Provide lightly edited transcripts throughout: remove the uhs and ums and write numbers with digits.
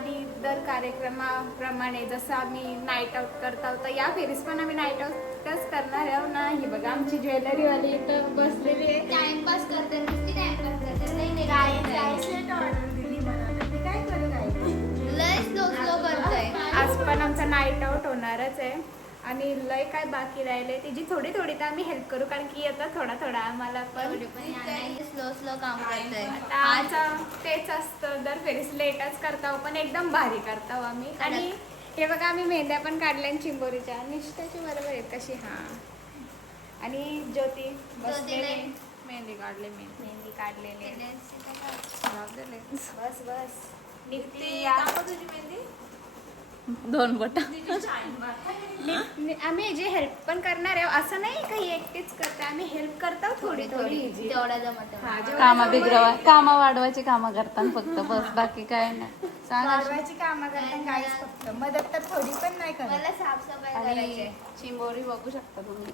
आणि दर कार्यक्रमाप्रमाणे जसं आम्ही नाईट आउट करत आहोत, तर या फेरीस पण आम्ही नाईट आउटच करणार आहोत ना. ही बघा आमची ज्वेलरीवाली इथं बसलेली आहे, टाइमपास करते, नुसती टाइमपास करते. नाही ऑर्डर दिली मला, तर ते काय करू लय स्लो करतोय. आज पण आमचा नाईट आउट होणारच आहे आणि लय काय बाकी राहिले तिची थोडी थोडी तर आम्ही हेल्प करू, कारण की येतं थोडा आम्हाला पण स्लो काम करतोय. आज तेच असतं, दर फेरीस लेटच करताव पण एकदम भारी करताव आम्ही. आणि हे बघा आम्ही मेहंद्या पण काढल्या चिंबोरीच्या, निष्ठाची बरोबर आहे कशी. हा आणि ज्योती बसलेली, मेहंदी काढलेली बस निघती या. दोन बोटा आम्ही जे हेल्प पण करणार आहे, असं नाही काही एकटीच करते, आम्ही हेल्प करतो थोडी तेवढा जमत. कामा वाढवायची कामं करतात फक्त, बस बाकी काय नाही. वाढवायची कामं करतात काहीच, फक्त मदत तर थोडी पण नाही करत. मला साफसफाई आणि करायची. चिंबोरी बघू शकता तुम्ही.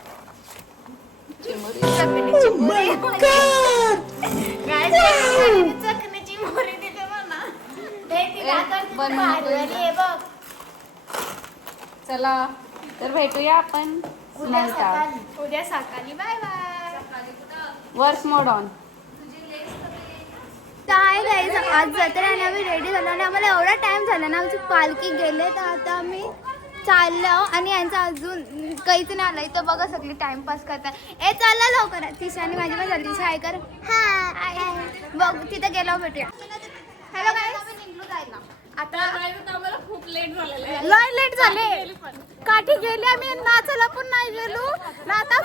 चकण्याची मोरी तिथे म्हणा. चला तर भेटूया आपण उद्या सकाळी. Bye bye. Work mode on. काय गाईज, आज जत्रा आणि आम्ही रेडी झालो आणि आम्हाला एवढा टाइम झाला ना, आमची पालखी गेले तर आता आम्ही चाललो आणि यांचा अजून काहीच नाही आलं. इथं बघा सगळी टाइमपास करतात. ए चालला लवकर. तिशाने माझी पण झाली. हाय कर. हा बघ तिथं गेलो भेटूया. हॅलो गाईज, आता आम्हाला खूप लेट झालेलं आहे. लय लेट झाले, काठी गेले आम्ही, नाचायला पण नाही गेलो ना. आता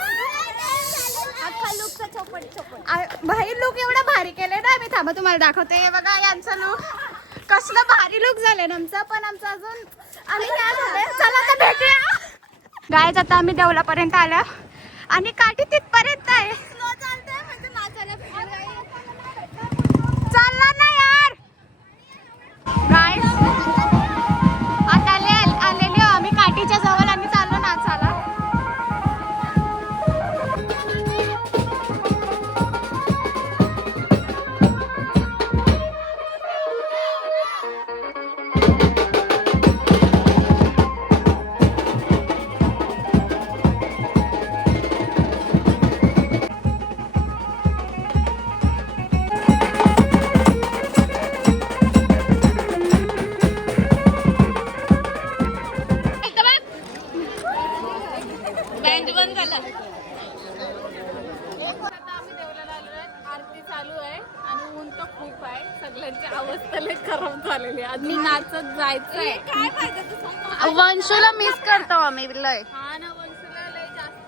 अख्खा लुकचा चौपट. भाई लुक एवढा भारी केले ना आम्ही. थांबा तुम्हाला दाखवते. हे बघा यांचा लुक कसला भारी लुक झाले ना आमचा. पण आमचा अजून आम्ही काय झाले. चला आता भेटूया गायज. आता आम्ही देवलापर्यंत आलो आणि काठी तिथपर्यंत आहे. चालला ना यार गायज. आता आलेलो आम्ही काठीच्या जवळ आणि चाललो नाचायला. आरती चालू आहे आणि ऊन तर खूप आहे. सगळ्यांची अवस्था लय खराब झालेली आहे. आधी नाचत जायचंय. काय पाहिजे वंशूला मिस करतो आम्ही लय. हा ना, वंशूला लय जास्त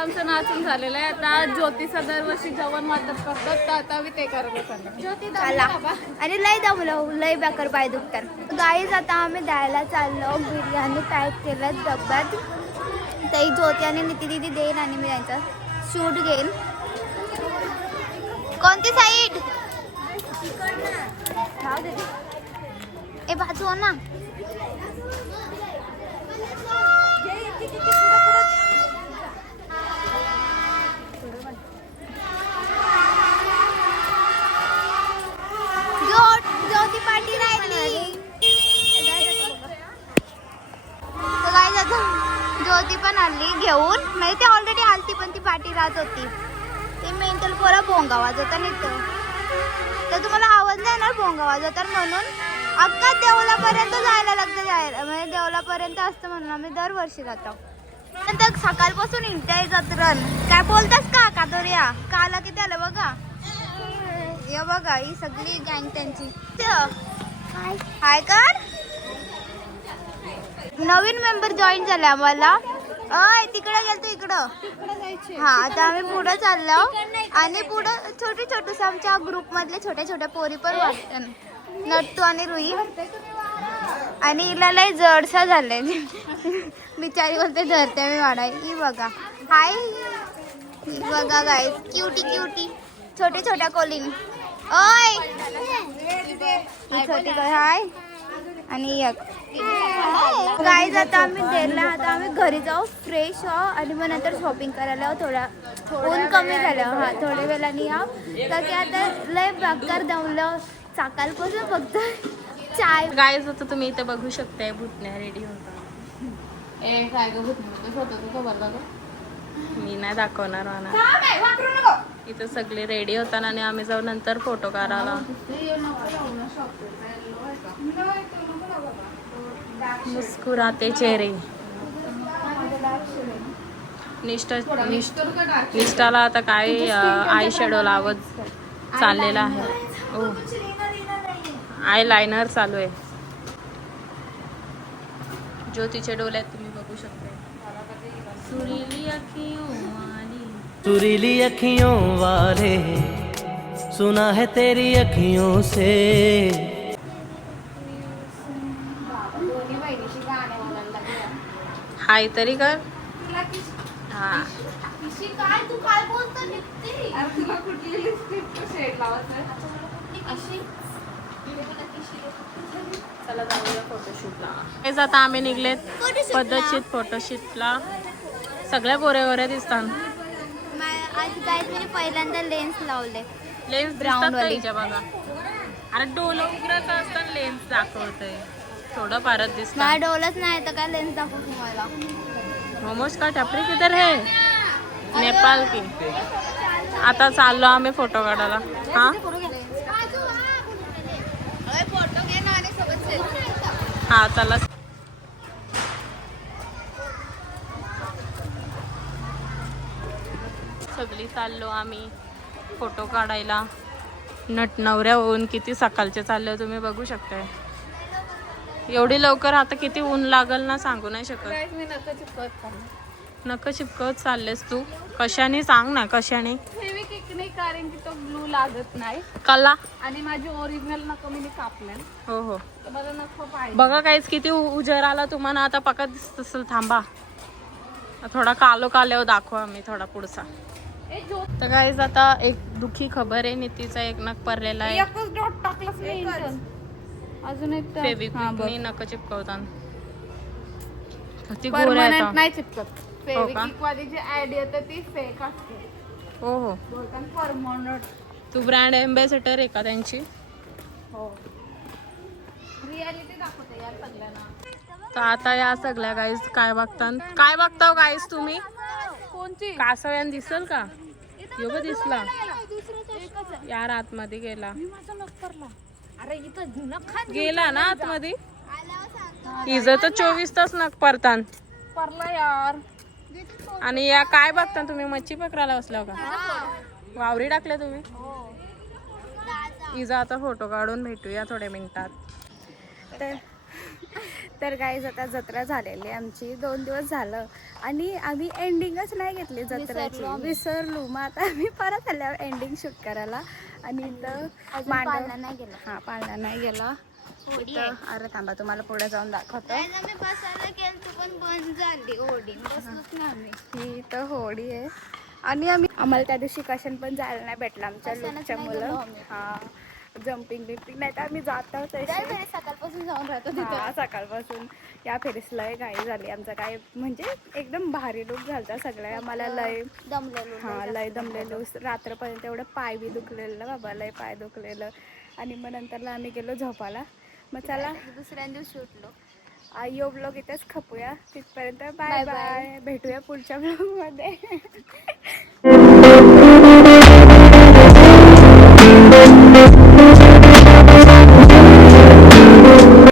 आमचं नाचून झालेलं आहे. आता ज्योतीचा दरवर्षी जेवण वाटप करतात, तर आता आम्ही ते करत चला आणि लय दमलो, लय बेकार पाय दुखतात. गाईज आता आम्ही द्यायला चाललो. बिर्याणी पॅक केलं डब्यात तर एक ज्योती आणि निती दिदी देईन आणि मी यांचा शूट घेईन. कोणती साईड? ए बाजू हो ना. ज्योती पाठी राहिली. तर काय जातं ज्योती पण आली घेऊन. म्हणजे ती ऑलरेडी आलती पण ती पाठी राहत होती. ते मेंटल पोरा भोंगा वाजवता नाही तर तुम्हाला आवाज नाही येणार भोंगा वाजवतात म्हणून अख्खा देवलापर्यंत जायला लागतं. जायला म्हणजे देवलापर्यंत असतं म्हणून आम्ही दरवर्षी जातो. नंतर सकाळपासून इंटाय जत्रण. काय बोलतास का कातोरिया? काला किती आलं बघा. हे बघा ही सगळी गँग त्यांची. हाय कर. नवीन मेंबर जॉईन झाले आम्हाला. तिकडे गेलतो इकडं. हा आता आम्ही पुढे चाललो आणि पुढं छोटी छोटूस आमच्या ग्रुप मधले छोट्या छोट्या पोरी पण वाटतात. नट्टू आणि रुई आणि हिला लय जडसा झाले. बिचारी बोलते धरते मी वाढाय. ही बघा हाय. ही बघा गाईस क्युटी क्युटी छोट्या छोट्या कोलिन. ओय ही छोटी हाय. आणि एक गाईज आता आम्ही गेला. आता आम्ही घरी जाऊ फ्रेश हो आणि मग नंतर शॉपिंग करायला हो. थोडा ऊन कमी झालं. हा थोड्या वेळाने या तर की आता लय प्रकार जमलं. सकाळपासून फक्त चाय. गाईज आता तुम्ही इथे बघू शकताय भुटण्या रेडी होता. ए काय ग भुटण्या मी नाही दाखवणार मला. इथे सगळे रेडी होता आणि आम्ही जाऊ नंतर फोटो काढायला. मुस्कुराते चेहरे. निष्ठाला आता काय आय शॅडो लावत चाललेला आहे. ओ आय लायनर चालू आहे. ज्योतीच्या डोळ्यात तुम्ही बघू शकता. सुरीली अखियों वाले सुना है तेरी अखियों से. हाय तरी कर. हा चला जाऊया फोटोशूटला. हेच आता आम्ही निघलेत पद्धतशीर फोटोशूटला. सगळ्या बोरे गोऱ्या दिसतात. आज गाईज मी पहिल्यांदा लेन्स लावले. लेन्स Brown वाली. बघा. अरे डोलं उघडत असताना लेन्स दाखवतंय. थोडं फारच मला दिसतं. डोलच नाही तर काय लेन्स दाखवू तुम्हाला. मोमोज का टपरी किधर है? नेपाल की. आता चाललो आम्ही फोटो काढायला. हा फोटो घे ना आणि सोबत सेल्फी. हा चला. सगळी चाललो आम्ही फोटो काढायला. नटनवऱ्या होऊन किती सकाळचे चालले तुम्ही बघू शकताय. एवढी लवकर आता किती ऊन लागल ना सांगू नाही शकत. नका चिपकत चाललेस तू. कशाने सांग ना कशाने. कारण की तो ब्लू लागत नाही. कला आणि माझी ओरिजिनल नख मी कापल्या. हो हो तर मला नख पाहिजे. बघा काहीच किती उजेड आला तुम्हाला. आता पकड दिसत असेल. थांबा थोडा कालो काल्यावर दाखवा मी थोडा पुढचा. तर गाईज आता एक दुखी खबर आहे. नीतीचा एक नख पडलेला आहे. एकच डॉट टाकलाच नाही. अजून एक फेविक्विकने नख चिपकवतात. किती परमनंट गोऱ्या नाही चिपकत. हो का? फेविक्विक वाली जी ऍड येते ती फेक असते. हो हो. बोलतात परमनंट. तू ब्रँड एम्बॅसेडर आहे का त्यांची? हो. रियालिटी दाखवते यार सगळ्यांना. तर आता या सगळ्या गाईज काय बघतात. काय बघताव गाईज तुम्ही? कोणती? कासव्यान दिसल का? योगा दिसला यार. आतमध्ये गेला. अरे इथं नख गेला ना आतमध्ये. इथं तर 24 तास नख पडतात. पडला यार. आणि या काय बघता तुम्ही? मच्छी पकडायला बसला का? वावरी टाकल्या तुम्ही. इजा आता फोटो काढून भेटूया थोड्या मिनिटात. तर गाईज आता जत्रा झालेली आहे आमची. 2 दिवस झालं आणि आम्ही एंडिंगच नाही घेतली जत्रेची. विसरलो. मग आता आम्ही परत आल्यावर एंडिंग शूट करायला. आणि इथं पाळणा नाही गेला. हा पाळणा नाही गेला. होडी तर अरे थांबा तुम्हाला पुढे जाऊन दाखवतो. मी बसायला गेलो तू पण बंद झाली होडी बसलोच ना आम्ही. ही तर होडी आहे आणि आम्हाला त्या दिवशी कशन पण जायला नाही भेटलं आमच्या कशानंच लुकच्या नाही मुलं. गेलो आम्ही. हा जम्पिंग बिम्पिंग नाही तर आम्ही जात आहोत दर तसे. वेळेस सकाळपासून जाऊन राहतो तिथे. हा सकाळपासून या फेरीस लय घाई झाली आमचं. काय म्हणजे एकदम भारी लुक झालता सगळ्या. आम्हाला लय दमलेलो हा लय दमलेलो रात्रपर्यंत. एवढं पाय बी दुखलेलं ना बाबा, लय पाय दुखलेलं. आणि मग नंतरला आम्ही गेलो झोपाला. मग चला दुसऱ्या दिवशी उठलो. यो ब्लॉग इथेच खपूया. तिथपर्यंत बाय Bye bye. बाय. भेटूया पुढच्या ब्लॉग मध्ये.